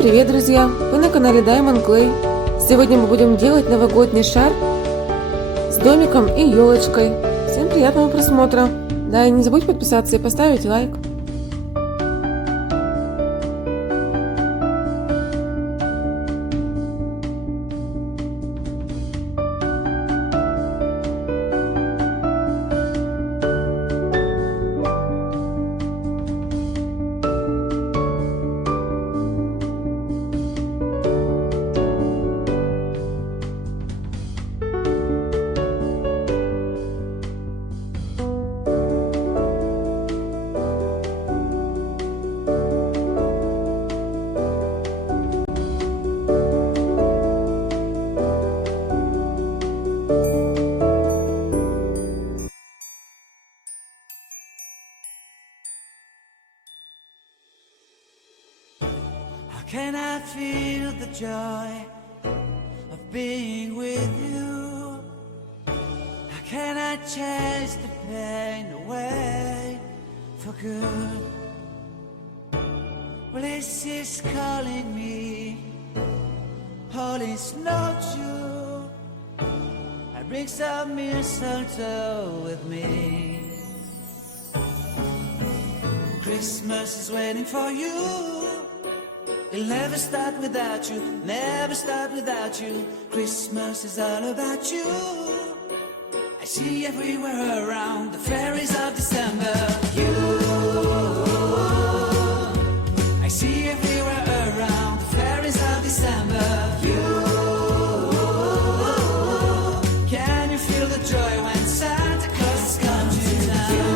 привет, друзья! Вы на канале Clay. Сегодня мы будем делать новогодний шар с домиком и елочкой. Всем приятного просмотра! Да, и не забудь подписаться и поставить лайк. Can I feel the joy of being with you? How can I chase the pain away for good? Well, this is calling me, all is not true. I bring some mistletoe with me. Christmas is waiting for you. It'll never start without you, never start without you. Christmas is all about you. I see everywhere around the fairies of December. You, I see everywhere around the fairies of December. You, can you feel the joy when Santa Claus comes to town?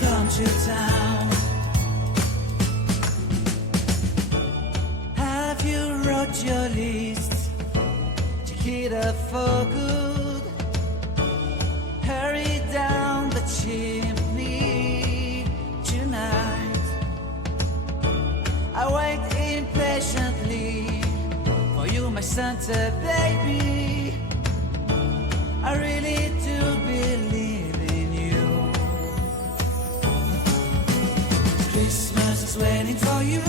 Come to town. Have you wrote your list to get up for good? Hurry down the chimney tonight. I wait impatiently for you, my Santa baby. I really do believe in you. Christmas is waiting for you.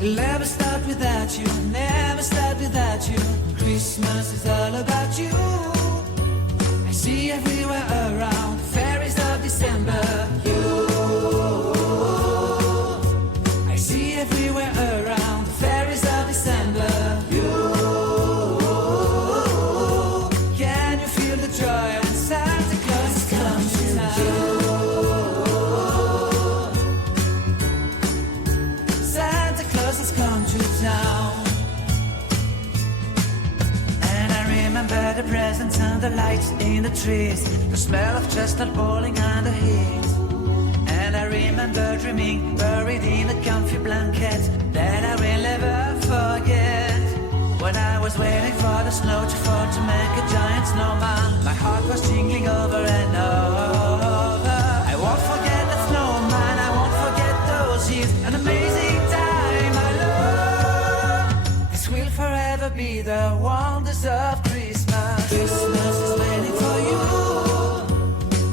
It'll never start without you, never start without you. Christmas is all about you. I see everywhere around the fairies of December. You, I see everywhere around the fairies of December. You, can you feel the joy when Santa Claus comes to town? Come to town. And I remember the presents and the lights in the trees, the smell of chestnut boiling on the heat. And I remember dreaming buried in a comfy blanket that I will never forget. When I was waiting for the snow to fall to make a giant snowman, my heart was jingling over and over. I won't forget that snowman, I won't forget those years, an amazing time. Will forever be the wonders of Christmas. Christmas is waiting for you.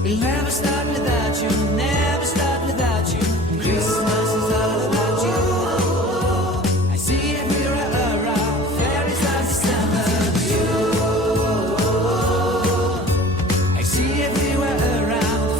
We'll never start without you, never start without you. Christmas is all about you. I see everywhere around the fairies of December. You, I see everywhere around the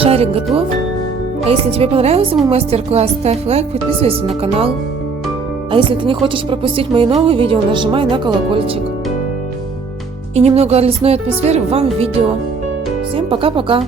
Шарик готов. А если тебе понравился мой мастер-класс, ставь лайк, подписывайся на канал. А если ты не хочешь пропустить мои новые видео, нажимай на колокольчик. И немного лесной атмосферы вам в видео. Всем пока-пока!